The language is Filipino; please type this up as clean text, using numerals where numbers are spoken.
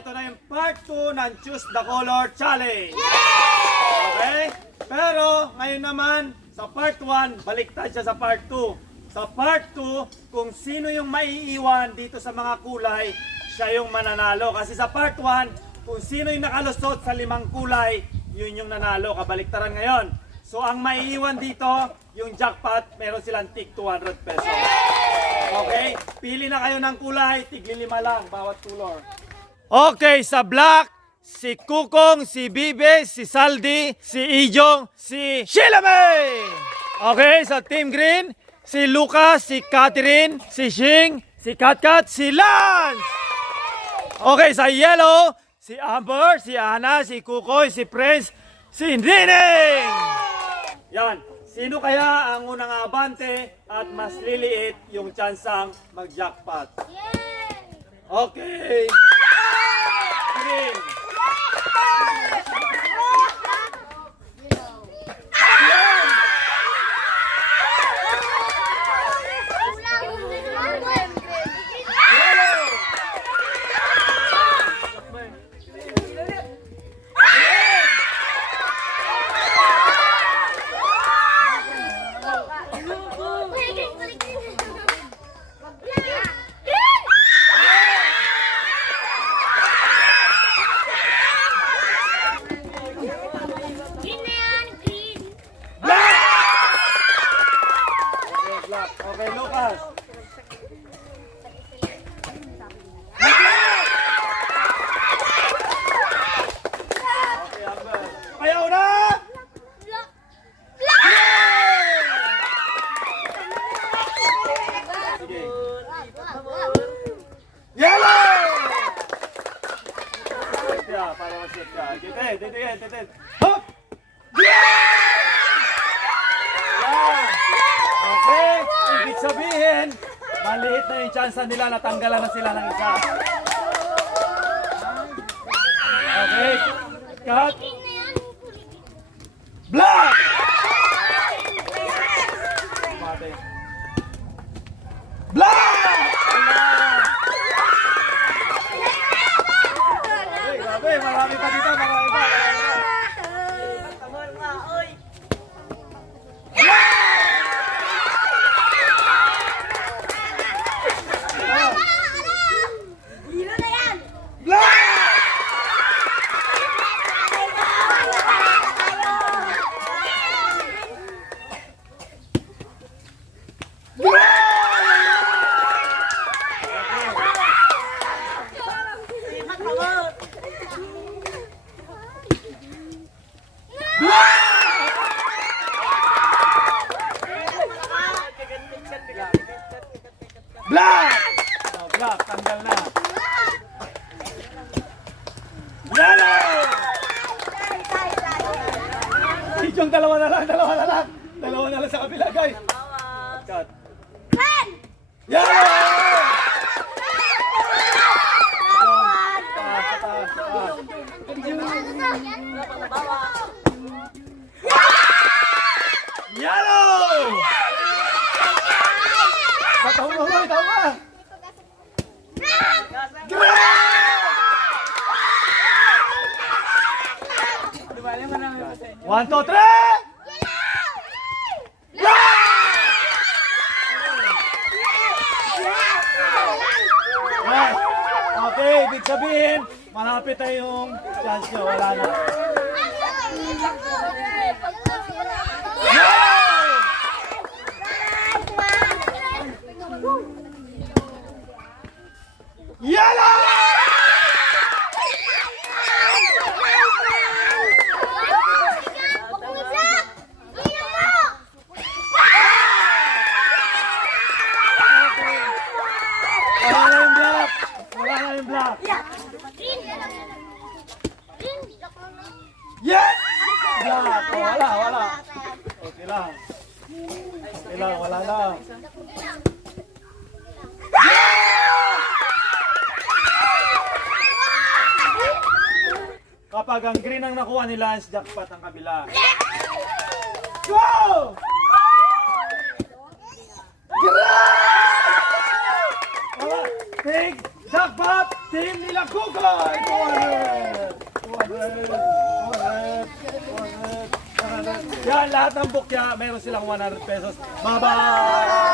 Ito na yung part 2 ng Choose the Color Challenge. Okay? Pero ngayon naman, sa part 1, baliktad siya sa part 2. Sa part 2, kung sino yung maiiwan dito sa mga kulay, siya yung mananalo. Kasi sa part 1, kung sino yung nakalusot sa 5 kulay, yun yung nanalo. Kabaliktaran ngayon. So ang maiiwan dito, yung jackpot, meron silang tig 200 pesos. Okay? Pili na kayo ng kulay, tig 5 lang bawat color. Okay, sa black, si Kukong, si Bibe, si Saldi, si Ijong, si Sheila May! Okay, sa team green, si Lucas, si Catherine, si Shing, si Katkat, si Lance! Okay, sa yellow, si Amber, si Ana, si Kukoy, si Prince, si Nining! Yan, sino kaya ang unang abante at mas liliit yung tsansang mag-jackpot? Okay! Green! Okay, Lucas. Okay, Amber. Ayaw na! Sige. Yellow! Kaya, para masip ka. Titin. Hop! Okay, ibig sabihin, maliit na yung chance nila na tanggalan na sila ng isa. Okay, cut. Black! Black! Grabe, marami pa dito, marami pa. Black! Oh, black, tanggal na. Yellow! Yung dalawa na lang. Dalawa na lang sa kabila, guys. Cut. Yellow! Yellow! Tama! One, two, three! Okay, ibig sabihin, malapit na yung chance nyo, wala na. Yellow! Wala na yung black. Yeah! Black. Oh, wala. Okay lang. Wala na. kapag ang green ang nakuha ni Lance, jackpot ang kabila. Go! Big jackpot! Team nila Kukoy! 200! Yan, lahat ng bukya, meron silang 100 pesos. Bye-bye!